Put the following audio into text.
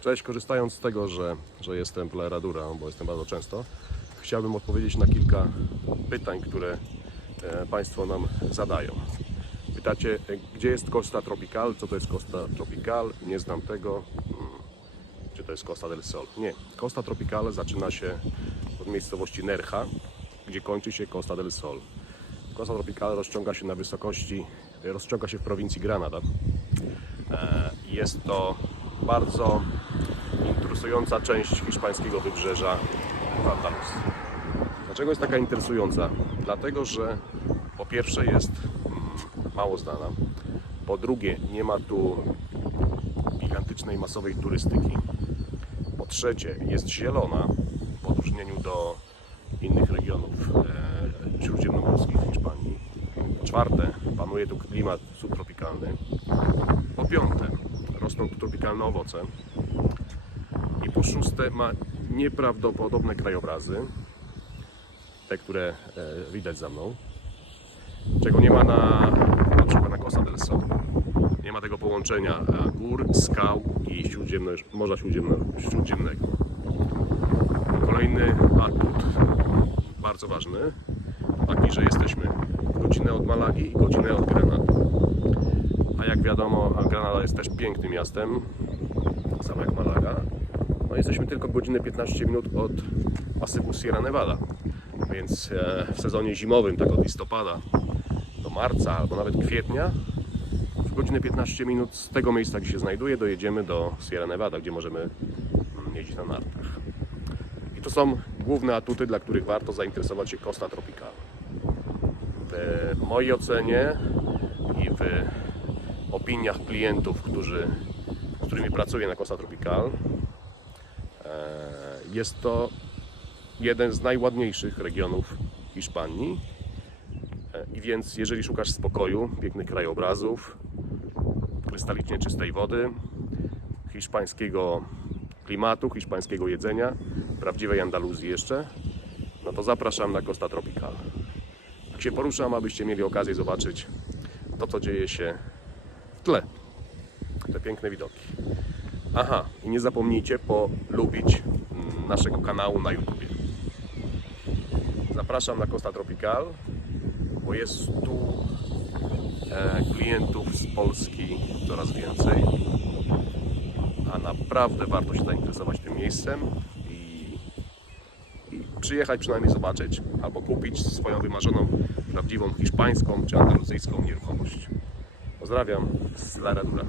Cześć, korzystając z tego, że, że jestem Herradura, bo jestem bardzo często, chciałbym odpowiedzieć na kilka pytań, które e, Państwo nam zadają. Pytacie, e, gdzie jest Costa Tropical? Co to jest Costa Tropical? Nie znam tego. Hmm, Czy to jest Costa del Sol? Nie. Costa Tropical zaczyna się od miejscowości Nerja, gdzie kończy się Costa del Sol. Costa Tropical rozciąga się na wysokości, rozciąga się w prowincji Granada. E, Jest to bardzo interesująca część hiszpańskiego wybrzeża w Andalus. Dlaczego jest taka interesująca? Dlatego, że po pierwsze jest mm, mało znana, po drugie nie ma tu gigantycznej masowej turystyki, po trzecie jest zielona w odróżnieniu do innych regionów e, śródziemnomorskich Hiszpanii. Po czwarte panuje tu klimat subtropikalny. Po piąte rosną tu tropikalne owoce. I po szóste ma nieprawdopodobne krajobrazy, te, które e, widać za mną, czego nie ma na, na przykład na Costa del Sol. Nie ma tego połączenia gór, skał i śródziemne, Morza Śródziemne, Śródziemnego. Kolejny atut, bardzo ważny, taki, że jesteśmy godzinę od Malagi i godzinę od Grenady. A jak wiadomo, Granada jest też pięknym miastem, samo jak Malaga. No jesteśmy tylko godzinę 15 minut od masywu Sierra Nevada, więc e, w sezonie zimowym, tak od listopada do marca albo nawet kwietnia, w godzinę 15 minut z tego miejsca, gdzie się znajduje, dojedziemy do Sierra Nevada, gdzie możemy mm, jeździć na nartach. I to są główne atuty, dla których warto zainteresować się Costa Tropical. W mojej ocenie i w opiniach klientów, którzy, z którymi pracuję na Costa Tropical, e, jest to jeden z najładniejszych regionów Hiszpanii. E, I więc, jeżeli szukasz spokoju, pięknych krajobrazów, krystalicznie czystej wody, hiszpańskiego klimatu, hiszpańskiego jedzenia, prawdziwej Andaluzji jeszcze, no to zapraszam na Costa Tropical. Się poruszam, abyście mieli okazję zobaczyć to, co dzieje się w tle. Te piękne widoki. Aha, i nie zapomnijcie polubić mm, naszego kanału na YouTubie. Zapraszam na Costa Tropical, bo jest tu e, klientów z Polski coraz więcej. A naprawdę warto się zainteresować tym miejscem przyjechać przynajmniej zobaczyć albo kupić swoją wymarzoną, prawdziwą hiszpańską czy andaluzyjską nieruchomość. Pozdrawiam z La Herradura.